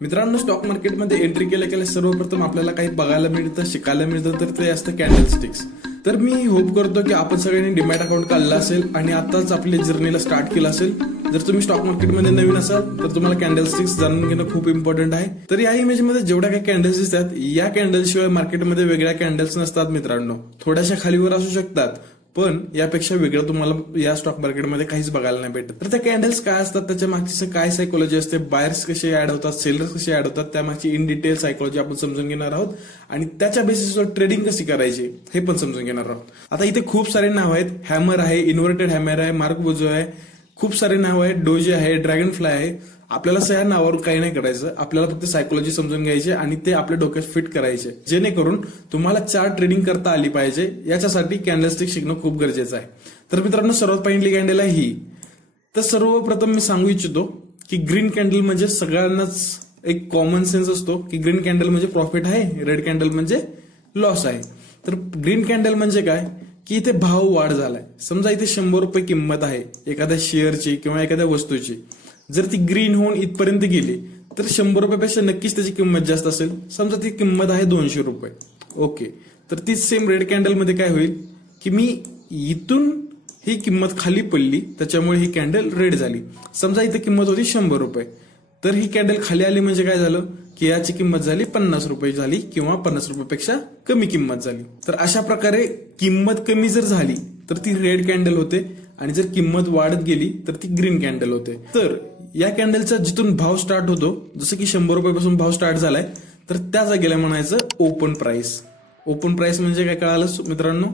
मित्रांनो, स्टॉक मार्केटमध्ये एंट्री केल्या सर्वप्रथम आपल्याला काही बघायला मिळतं, शिकायला मिळतं, तर ते असतं कॅन्डल स्टिक्स. तर मी होप करतो की आपण सगळ्यांनी डीमॅट अकाउंट काढलं असेल आणि आताच आपल्या जर्नीला स्टार्ट केलं असेल. जर तुम्ही स्टॉक मार्केटमध्ये नवीन असाल तर तुम्हाला कॅन्डल स्टिक्स जाणून घेणं खूप इम्पॉर्टंट आहे. तर या इमेजमध्ये जेवढ्या काही कॅन्डल्स दिसतात, या कॅन्डल्सशिवाय मार्केटमध्ये वेगळ्या कॅन्डल्स नसतात मित्रांनो. थोड्याशा खालीवर असू शकतात, पण यापेक्षा वेगळं तुम्हाला या स्टॉक मार्केटमध्ये काहीच बघायला नाही भेटत. तर त्या कॅन्डल्स काय असतात, त्याच्या मागची काय सायकोलॉजी असते, बायर्स कसे ऍड होतात, सेलर्स कसे ऍड होतात, त्यामागची इन डिटेल सायकोलॉजी आपण समजून घेणार आहोत आणि त्याच्या बेसिसवर ट्रेडिंग कशी करायची हे पण समजून घेणार आहोत. आता इथे खूप सारे नाव आहेत. हॅमर आहे, इन्व्हर्टेड हॅमर आहे, मार्क बोजो आहे, खूप सारे नाव आहेत, डोजे आहे, ड्रॅगन फ्लाय आहे. आपल्याला या नावावर काही नाही करायचं, आपल्याला फक्त सायकोलॉजी समजून घ्यायची आणि ते आपल्या डोक्यात फिट करायचे, जेणेकरून तुम्हाला चार्ट ट्रेडिंग करता आली पाहिजे. याच्यासाठी कॅन्डलस्टिक शिकणं खूप गरजेचं आहे. तर मित्रांनो, सर्वात पहिली कॅन्डल आहे ही. तर सर्वप्रथम मी सांगू इच्छितो की ग्रीन कॅन्डल म्हणजे सगळ्यांनाच एक कॉमन सेन्स असतो की ग्रीन कॅन्डल म्हणजे प्रॉफिट आहे, रेड कॅन्डल म्हणजे लॉस आहे. तर ग्रीन कॅन्डल म्हणजे काय की इथे भाव वाढ झालाय. समजा इथे 100 रुपये किंमत आहे एखाद्या शेअरची किंवा एखाद्या वस्तूची. जर ती ग्रीन होऊन इथपर्यंत गेली तर 100 रुपयापेक्षा नक्कीच त्याची किंमत जास्त असेल. समजा ती किंमत आहे 200 रुपये. ओके, तर ती सेम रेड कॅन्डल मध्ये काय होईल की मी इथून ही किंमत खाली पडली, त्याच्यामुळे ही कॅन्डल रेड झाली. समजा इथे किंमत होती 100 रुपये, तर ही कॅन्डल खाली आली म्हणजे काय झालं की याची किंमत झाली 50 रुपये झाली किंवा 50 रुपयापेक्षा कमी किंमत झाली. तर अशा प्रकारे किंमत कमी जर झाली तर ती रेड कॅन्डल होते आणि जर किंमत वाढत गेली तर ती ग्रीन कॅन्डल होते. तर या कॅन्डलचा जिथून भाव स्टार्ट होतो, जसं की 100 रुपयापासून भाव स्टार्ट झालाय, तर त्या जागेला म्हणायचं ओपन प्राइस. ओपन प्राइस म्हणजे काय कळालं मित्रांनो?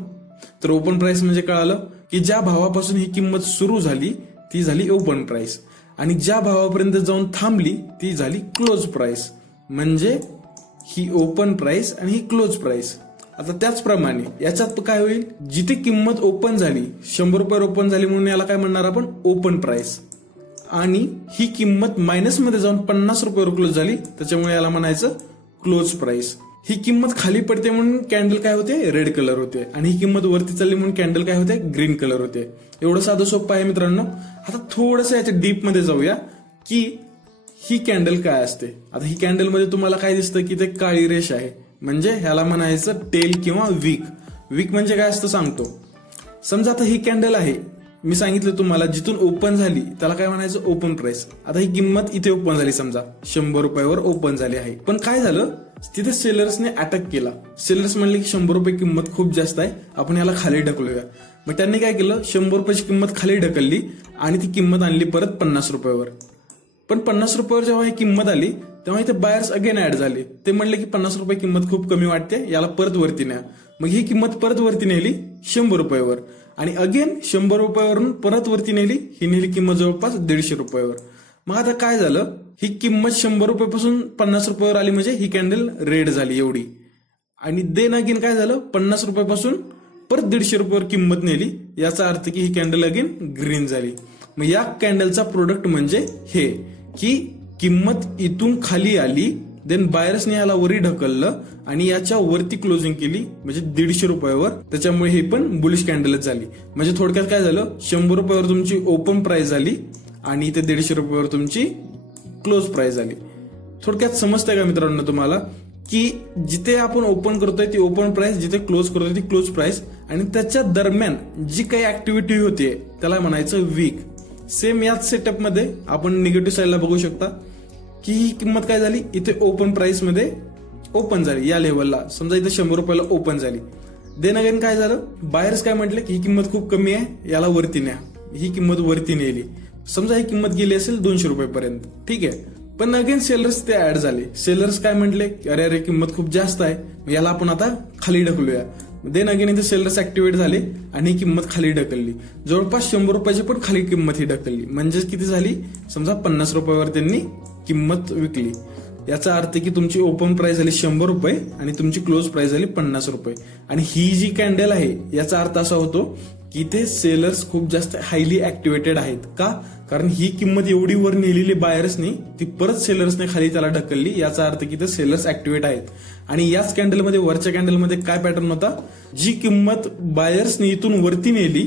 तर ओपन प्राइस म्हणजे कळालं की ज्या भावापासून ही किंमत सुरू झाली ती झाली ओपन प्राइस आणि ज्या भावापर्यंत जाऊन थांबली ती झाली क्लोज प्राइस. म्हणजे ही ओपन प्राइस आणि ही क्लोज प्राइस. आता त्याचप्रमाणे याच्यात काय होईल, जिथे किंमत ओपन झाली 100 रुपये ओपन झाली म्हणून याला काय म्हणणार आपण, ओपन प्राइस. आणि ही किंमत मायनस मध्ये जाऊन 50 रुपयावर क्लोज झाली, त्याच्यामुळे याला म्हणायचं क्लोज प्राइस. ही किंमत खाली पडते म्हणून कॅन्डल काय होते, रेड कलर होते, आणि ही किंमत वरती चालली म्हणून कॅन्डल काय होते, ग्रीन कलर होते. एवढं साधं सोपं आहे मित्रांनो. आता थोडंसं याच्या डीप मध्ये जाऊया की ही कॅन्डल काय असते. आता ही कॅन्डल मध्ये तुम्हाला काय दिसतं की ते काळी रेष आहे, म्हणजे ह्याला म्हणायचं टेल किंवा वीक. वीक म्हणजे काय असतं सांगतो. समजा आता ही कॅन्डल आहे, मी सांगितलं तुम्हाला जिथून ओपन झाली त्याला काय म्हणायचं, ओपन प्राइस. आता ही किंमत इथे ओपन झाली, समजा 100 रुपयावर ओपन झाली आहे, पण काय झालं तिथे सेलर्सने अटॅक केला. सेलर्स म्हणले की 100 रुपये किंमत खूप जास्त आहे, आपण याला खाली ढकलूया. मग त्यांनी काय केलं, 100 रुपयाची किंमत खाली ढकलली आणि ती किंमत आणली परत 50 रुपयावर. पण 50 रुपयावर जेव्हा ही किंमत आली तेव्हा इथे बायर्स अगेन ऍड झाले. ते म्हणले की 50 रुपये किंमत खूप कमी वाटते, याला परत वरती न्या. मग ही किंमत परत वरती नेली 100 रुपयावर आणि अगेन 100 रुपयावरून परत वरती नेली. ही नेली किंमत जवळपास 150 रुपयावर. मग आता काय झालं, ही किंमत 100 रुपयापासून 50 रुपयावर आली म्हणजे ही कॅन्डल रेड झाली एवढी. आणि देन अगेन काय झालं, 50 रुपयापासून परत 150 रुपयावर किंमत नेली, याचा अर्थ की ही कॅन्डल अगेन ग्रीन झाली. मग या कॅन्डलचा प्रोडक्ट म्हणजे हे की किंमत इथून खाली आली, देन बायर्सने याला वरी ढकललं आणि याच्या वरती क्लोजिंग केली म्हणजे 150 रुपयावर. त्याच्यामुळे हे पण बुलिश कॅन्डलच झाली. म्हणजे थोडक्यात काय झालं, 100 रुपयावर तुमची ओपन प्राइस झाली आणि इथे 150 रुपयावर तुमची क्लोज प्राइस झाली. थोडक्यात समजतंय का मित्रांनो तुम्हाला की जिथे आपण ओपन करतोय ती ओपन प्राइस, जिथे क्लोज करतोय ती क्लोज प्राइस, आणि त्याच्या दरम्यान जी काही ऍक्टिव्हिटी होतीये त्याला म्हणायचं वीक. सेम याच सेटअप मध्ये आपण निगेटिव्ह साईडला बघू शकता की ही किंमत काय झाली, इथे ओपन प्राइस मध्ये ओपन झाली या लेवलला. समजा इथे 100 रुपयाला ओपन झाली. देन अगेन काय झालं, बायर्स काय म्हटले की ही किंमत खूप कमी आहे, याला वरती न्या. ही किंमत वरती नेली. समजा ही किंमत गेली असेल 200 रुपयापर्यंत, ठीक आहे. पण अगेन सेलर्स ते ऍड झाले. सेलर्स काय म्हटले, अरे अरे किंमत खूप जास्त आहे, याला आपण आता खाली ढकलूया. देन अगेन इथे सेलर्स ऍक्टिव्हेट झाले आणि ही किंमत खाली ढकलली. जवळपास 100 रुपयाची पण खाली किंमत ही ढकलली. म्हणजे किती झाली, समजा 50 रुपयावर त्यांनी किंमत विकली. याचा अर्थ की तुमची ओपन प्राइस झाली 100 रुपये आणि तुमची क्लोज प्राइस झाली 50 रुपये. आणि ही जी कॅन्डल आहे याचा अर्थ असा होतो की ते सेलर्स खूप जास्त हायली ऍक्टिव्हेटेड आहेत. का? कारण ही किंमत एवढी वर नेलेली बायर्सनी ती परत सेलर्सने खाली त्याला ढकलली. याचा अर्थ की ते सेलर्स ऍक्टिव्हेट आहेत. आणि याच कॅन्डलमध्ये, वरच्या कॅन्डलमध्ये काय पॅटर्न होता, जी किंमत बायर्सनी इथून वरती नेली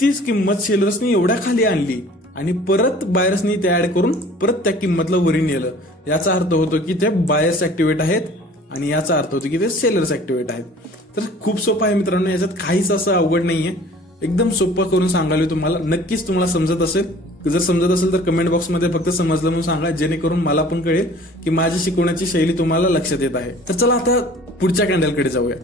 तीच किंमत सेलर्सनी एवढ्या खाली आणली आणि परत बायर्सनी ते ऍड करून परत त्या किंमतला वरी नेलं. याचा अर्थ होतो की ते बायर्स ऍक्टिव्हेट आहेत आणि याचा अर्थ होतो की ते सेलर्स ऍक्टिव्हेट आहेत. तर खूप सोपं आहे मित्रांनो, याच्यात काहीच असं अवघड नाहीये. एकदम सोपं करून सांगायला तुम्हाला, नक्कीच तुम्हाला समजत असेल. जर समजत असेल तर कमेंट बॉक्समध्ये फक्त समजलं म्हणून सांगा, जेणेकरून मला पण कळेल की माझी शिकवण्याची शैली तुम्हाला लक्षात येत आहे. तर चला आता पुढच्या कॅन्डलकडे जाऊया.